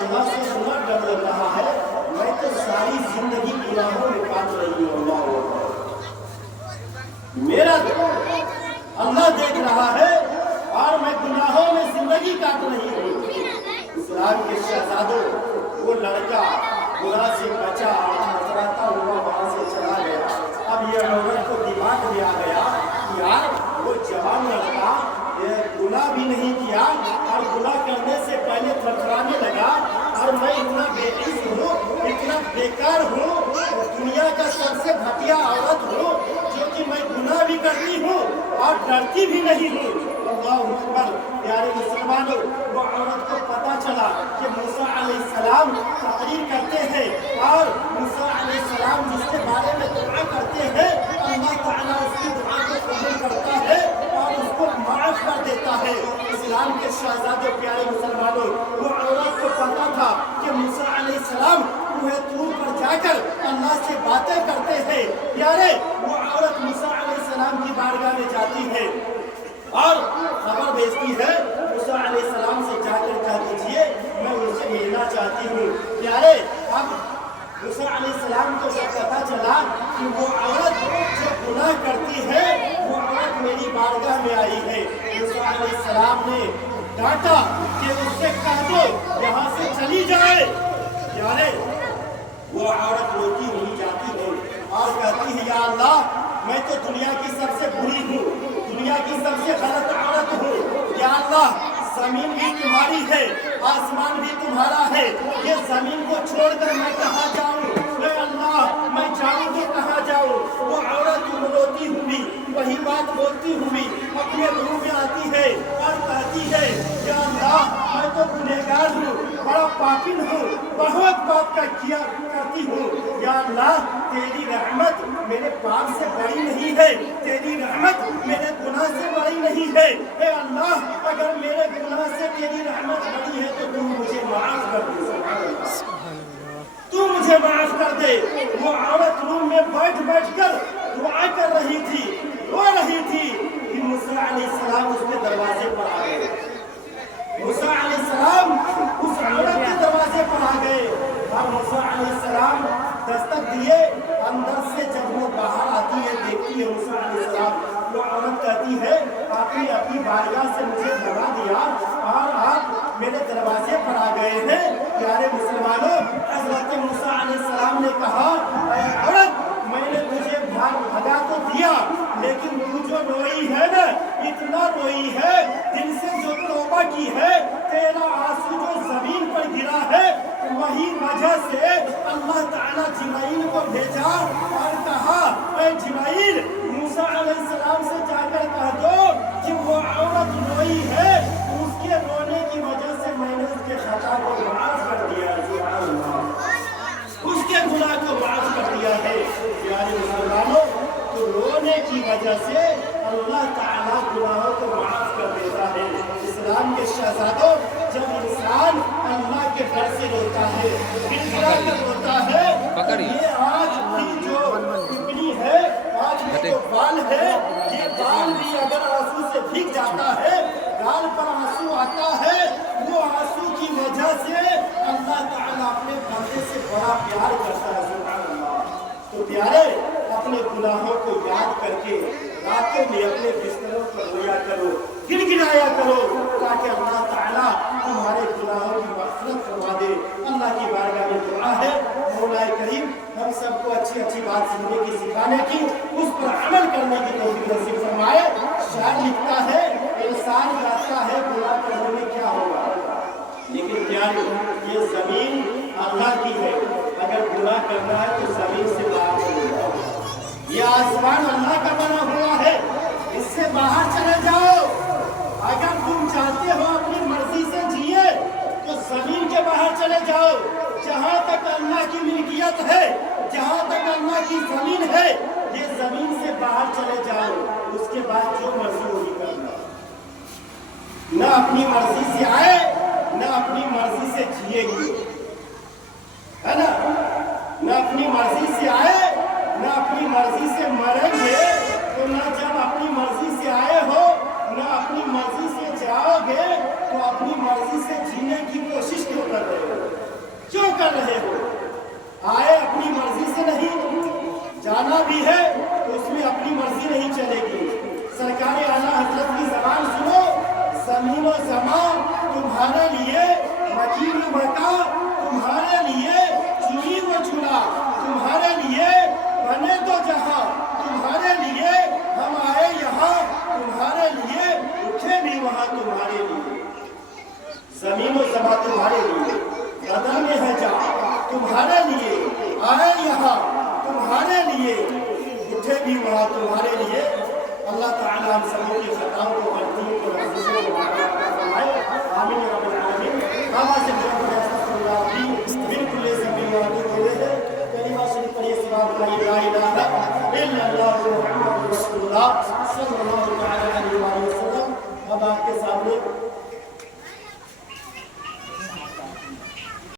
अल्लाह से इतना डर लग रहा है, मैं तो सारी जिंदगी गुनाहों में काट रही हूँ। अल्लाह मेरा अल्लाह देख रहा है और मैं गुनाहों में जिंदगी काट रही हूँ। इस्लाम के शहजादों, वो लड़का गुनाह से बचा और हंसराता हुआ वहां से चला गया। अब ये औरत को दिमाग में आ गया कि यार वो जवान लड़का गुनाह भी नहीं किया और गुनाह करने से पहले थरथराने लगा, और मैं इतना बेइज्जत हूँ, इतना बेकार हूँ, दुनिया का सबसे घटिया औरत हूँ जो कि मैं गुनाह भी करती हूँ और डरती भी नहीं हूँ। अल्लाह अकबर। प्यारे मुसलमानों, वो औरत को पता चला कि मूसा अलैहिस्सलाम तकरीर करते हैं और मूसा अलैहिस्सलाम जिसके बारे में दुआ करते हैं, अल्लाह ताला उसकी दुआ को कबूल करता है और उसको माफ कर देता है। इस्लाम के शहजादों, प्यारे मुसलमानों, वो औरत को पता था कि मूसा अलैहिस्सलाम कुएं तूर पर जाकर अल्लाह से बातें करते हैं। प्यारे, वो औरत मूसा अलैहिस्सलाम की बारगाह में जाती है और खबर भेजती है, मूसा अलैहिस्सलाम से जाकर कह दीजिए मैं उनसे मिलना चाहती हूँ। प्यारे, अब मूसा अलैहिस्सलाम को जब पता चला कि वो औरत जो गुनाह करती है वो औरत मेरी बारगाह में आई है, मूसा अलैहिस्सलाम ने डांटा कि उससे कह दो यहाँ से चली जाए। प्यारे, वो औरत रोती हुई जाती है और कहती है या अल्लाह, मैं तो दुनिया की सबसे बुरी हूँ, दुनिया की सबसे गलत औरत हूँ। या अल्लाह, जमीन भी तुम्हारी है, आसमान भी तुम्हारा है, ये जमीन को छोड़कर मैं कहाँ जाऊँ? अल्लाह, मैं जाऊँ तो कहाँ जाऊँ? वो औरत रोती हुई, वही बात बोलती हुई अपने रूम में आती है और कहती है या अल्लाह, मैं तो गुनहगार हूँ, बड़ा पापिन हूँ, बहुत पाप का किया करती हूँ। या अल्लाह, तेरी रहमत मेरे पाप से बड़ी नहीं है, तेरी रहमत मेरे गुनाह से बड़ी नहीं है। ए अल्लाह, अगर मेरे गुनाह से तेरी रहमत बड़ी है तो तू मुझे माफ कर दे, तू मुझे माफ कर दे। वो औरत रूम में बैठ कर दुआ कर रही थी, रो रही थी कि मूसा अलैहिस्सलाम उसके दरवाजे पर आ गए। मूसा अलैहिस्सलाम उस औरत के दरवाजे पर आ गए और मूसा अलैहिस्सलाम दस्तक दिए। अंदर से जब वो बाहर आती है, देखती है मूसा अलैहिस्सलाम, वो औरत कहती है आपने अपनी बारगाह से मुझे भगा दिया और आप मेरे दरवाजे पर आ गए हैं। प्यारे मुसलमानों, हज़रत मूसा अलैहिस्सलाम ने कहा औरत, मैंने तुझे भगा तो दिया, लेकिन तू जो रोई है ना, इतना रोई है, दिल से जो तौबा की है, तेरा आंसू जो जमीन पर गिरा है, वही वजह से अल्लाह ताला जिब्राइल को भेजा और कहा ऐ जिब्राइल, मूसा अलैहिस्सलाम से जाकर कह दो कि वो औरत रोई है, उसके रोने की वजह से मैंने उसके खता को माफ कर दिया, उसके गुनाह को माफ कर दिया है। प्यारे मुसलमानों, तो रोने की वजह से अल्लाह ताला गुनाहों को माफ कर देता है। इस्लाम के शहजादों, जब इंसान अल्लाह के डर से रोता है, गिड़गिड़ा कर रोता है, ये आज की जो टिप्पणी है, आज के जो बाल है, ये बाल भी अगर आंसू से भीग जाता है, गाल पर आंसू आता है, वो आंसू की वजह से अल्लाह ताला अपने बंदे से बड़ा प्यार करता है। सुभान अल्लाह। तो प्यारे, अपने गुनाहों को याद करके रातों में अपने बिस्तरों पर रोया करो, गिड़गिड़ाया करो, ताकि अल्लाह ताला तुम्हारे गुनाहों की मग़फ़िरत फरमा दे। अल्लाह की बारगाह में दुआ है, मौला करीम हम सबको अच्छी अच्छी बात सुनने की, सिखाने की, उस पर अमल करने की तौफ़ीक़ नसीब फरमाए। शायर लिखता है, इंसान चाहता है गुनाह करने में क्या होगा, लेकिन प्यार ये जमीन अल्लाह की है, अगर गुनाह करना है तो जमीन से बाहर चले जाओ। ये आसमान अल्लाह का बना हुआ है, इससे बाहर चले जाओ। अगर तुम चाहते हो अपनी मर्जी से जिए तो जमीन के बाहर चले जाओ। जहाँ तक अल्लाह की मिल्कियत है, जहाँ तक अल्लाह की जमीन है, ये जमीन से बाहर चले जाओ। उसके बाद जो मर्जी होगी करना, न अपनी मर्जी से आए, न अपनी मर्जी से जिएगी, है ना? न अपनी मर्जी से आए, न अपनी मर्जी से मरेंगे। तो न जब अपनी मर्जी से आए हो, न अपनी मर्जी से जाओ गए तो अपनी मर्जी से जीने की कोशिश क्यों कर रहे हो? क्यों कर रहे हो? आए अपनी मर्जी से नहीं, जाना भी है तो उसमें अपनी मर्जी नहीं चलेगी। सरकार आला हजरत की जबान सुनो, ज़मीन व ज़मान तुम्हारे लिए, मकीन व मका तुम्हारे लिए, चुनी व चुना तुम्हारे लिए, बने तो जहां तुम्हारे लिए, हम आए यहाँ तुम्हारे लिए, उठे भी वहां तुम्हारे लिए। ज़मीन व ज़मान तुम्हारे लिए, बदन में है जा तुम्हारे लिए, आए यहाँ तुम्हारे लिए, उठे भी वहाँ तुम्हारे लिए। अल्लाह ताला हम सबों की खताओं को, गलतियों को, रज़ियों को माफ़ फरमाए। आमीन या रब्बल आलमीन। आवाज़ से अस्तगफिरुल्लाह बिल्कुल ज़मीन व अर्ज़ कलिमा शरीफ पढ़िए, सिवा ला इलाहा इल्लल्लाह मुहम्मदुर रसूलुल्लाह।